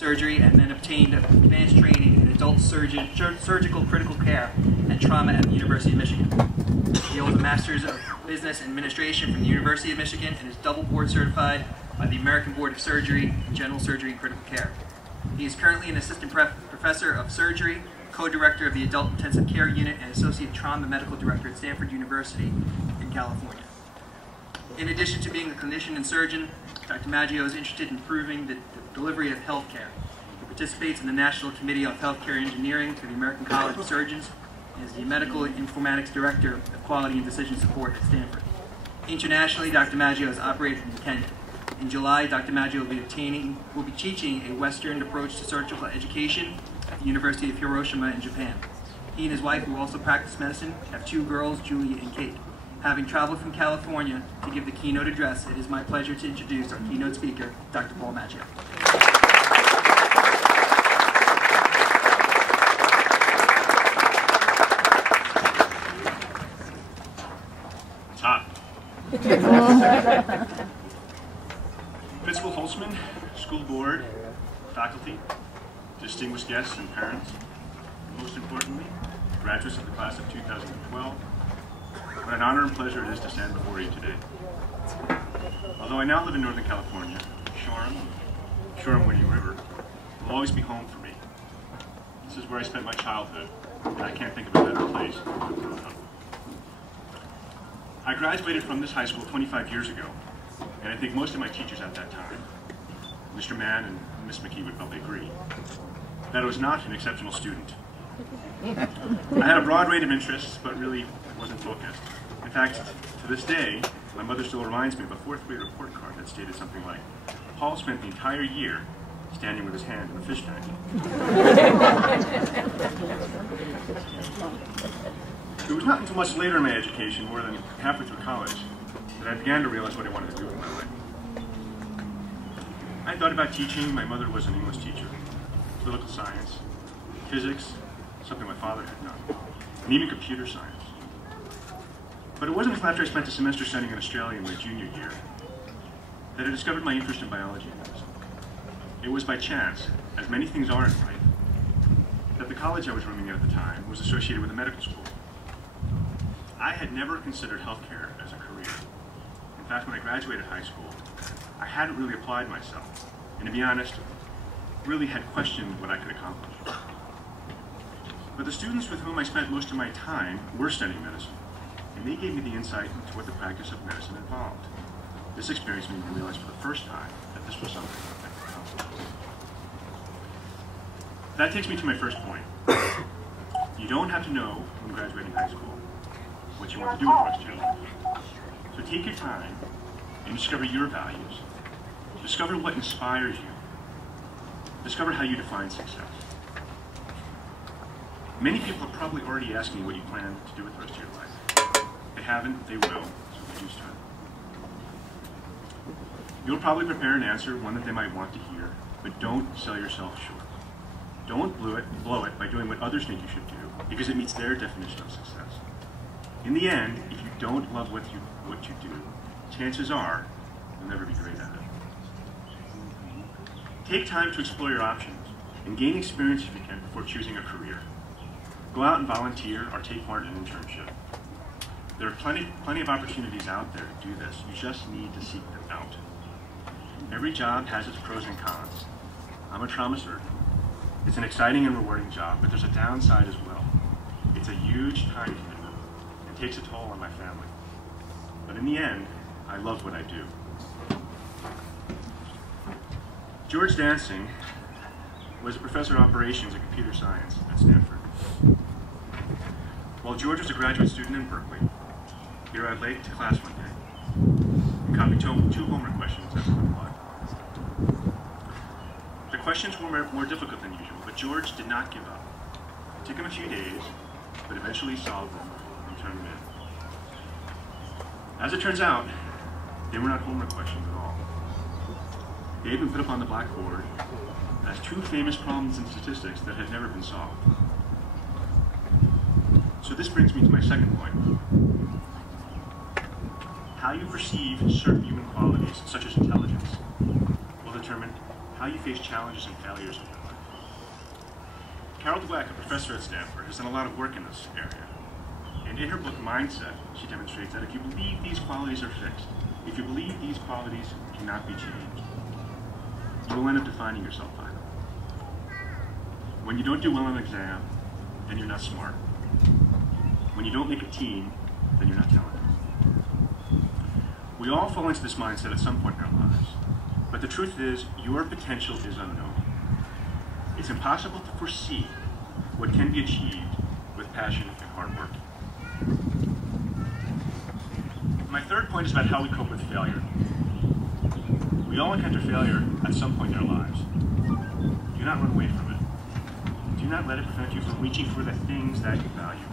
surgery and then obtained advanced training in adult surgical critical care and trauma at the University of Michigan. He holds a Master's of Business Administration from the University of Michigan and is double board certified by the American Board of Surgery in General Surgery and Critical Care. He is currently an assistant professor of surgery, co-director of the Adult Intensive Care Unit, and associate trauma medical director at Stanford University in California. In addition to being a clinician and surgeon, Dr. Maggio is interested in improving the delivery of healthcare. He participates in the National Committee of Healthcare Engineering for the American College of Surgeons and is the Medical Informatics Director of Quality and Decision Support at Stanford. Internationally, Dr. Maggio has operated in Kenya. In July, Dr. Maggio will be teaching a Western approach to surgical education at the University of Hiroshima in Japan. He and his wife, who also practice medicine, have 2 girls, Julie and Kate. Having traveled from California to give the keynote address, it is my pleasure to introduce our keynote speaker, Dr. Paul Maggio. It's hot. Principal Holtzman, school board, faculty, distinguished guests and parents, and most importantly, graduates of the class of 2012, what an honor and pleasure it is to stand before you today. Although I now live in Northern California, Shoreham-Wading River will always be home for me. This is where I spent my childhood, and I can't think of a better place to grow up. I graduated from this high school 25 years ago, and I think most of my teachers at that time, Mr. Mann and Miss McKee, would probably agree, that I was not an exceptional student. I had a broad range of interests, but really wasn't focused. In fact, to this day, my mother still reminds me of a 4th grade report card that stated something like, Paul spent the entire year standing with his hand in a fish tank. It was not until much later in my education, more than halfway through college, that I began to realize what I wanted to do with my life. I thought about teaching. My mother was an English teacher, political science, physics, something my father had done, and even computer science. But it wasn't until after I spent a semester studying in Australia in my junior year that I discovered my interest in biology and medicine. It was by chance, as many things are in life, that the college I was rooming at the time was associated with a medical school. I had never considered healthcare as a career. In fact, when I graduated high school, I hadn't really applied myself, and to be honest, really had questioned what I could accomplish. But the students with whom I spent most of my time were studying medicine, and they gave me the insight into what the practice of medicine involved. This experience made me realize for the first time that this was something I could accomplish. That takes me to my first point. You don't have to know when graduating high school what you want to do with the rest of your life. So take your time and discover your values. Discover what inspires you. Discover how you define success. Many people are probably already asking you what you plan to do with the rest of your life. If they haven't, they will, so they do start. You'll probably prepare an answer, one that they might want to hear, but don't sell yourself short. Don't blow it by doing what others think you should do, because it meets their definition of success. In the end, if you don't love what you do, chances are you'll never be great at it. Take time to explore your options and gain experience if you can before choosing a career. Go out and volunteer or take part in an internship. There are plenty of opportunities out there to do this. You just need to seek them out. Every job has its pros and cons. I'm a trauma surgeon. It's an exciting and rewarding job, but there's a downside as well. It's a huge time commitment and takes a toll on my family. But in the end, I love what I do. George Dancing was a professor of operations and computer science at Stanford. While George was a graduate student in Berkeley, he arrived late to class one day and copied 2 homework questions as a reply. The questions were more difficult than usual, but George did not give up. It took him a few days, but eventually solved them and turned them in. As it turns out, they were not homework questions at all. They had been put up on the blackboard as 2 famous problems in statistics that had never been solved. So this brings me to my second point. How you perceive certain human qualities, such as intelligence, will determine how you face challenges and failures in your life. Carol Dweck, a professor at Stanford, has done a lot of work in this area. And in her book, Mindset, she demonstrates that if you believe these qualities are fixed, if you believe these qualities cannot be changed, you will end up defining yourself by them. When you don't do well on an exam, then you're not smart. When you don't make a team, then you're not talented. We all fall into this mindset at some point in our lives, but the truth is, your potential is unknown. It's impossible to foresee what can be achieved with passion and hard work. My third point is about how we cope with failure. We all encounter failure at some point in our lives. Do not run away from it. Do not let it prevent you from reaching for the things that you value.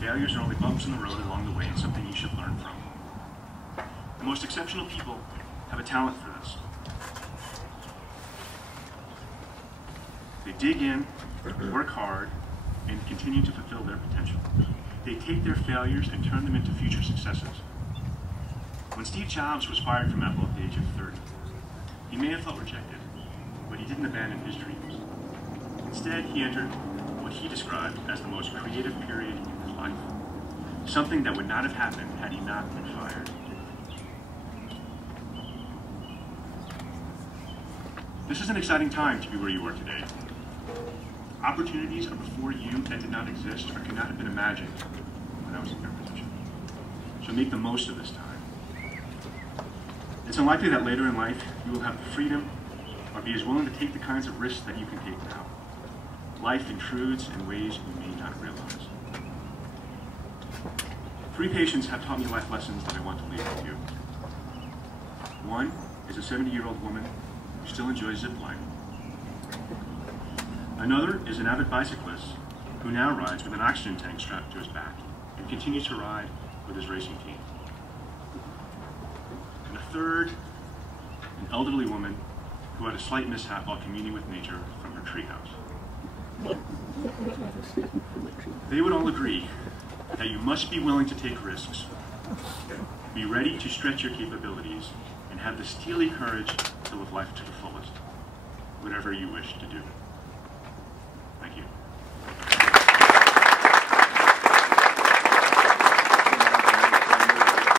Failures are only bumps in the road along the way and something you should learn from. The most exceptional people have a talent for this. They dig in, work hard, and continue to fulfill their potential. They take their failures and turn them into future successes. When Steve Jobs was fired from Apple at the age of 30, he may have felt rejected, but he didn't abandon his dreams. Instead, he entered what he described as the most creative period in his life, something that would not have happened had he not been fired. This is an exciting time to be where you are today. Opportunities are before you that did not exist or could not have been imagined when I was in your position. So make the most of this time. It's unlikely that later in life you will have the freedom or be as willing to take the kinds of risks that you can take now. Life intrudes in ways you may not realize. 3 patients have taught me life lessons that I want to leave with you. One is a 70-year-old woman who still enjoys zip lining. Another is an avid bicyclist who now rides with an oxygen tank strapped to his back and continues to ride with his racing team. And a third, an elderly woman who had a slight mishap while communing with nature from her treehouse. They would all agree that you must be willing to take risks, be ready to stretch your capabilities, and have the steely courage to live life to the fullest, whatever you wish to do. Thank you.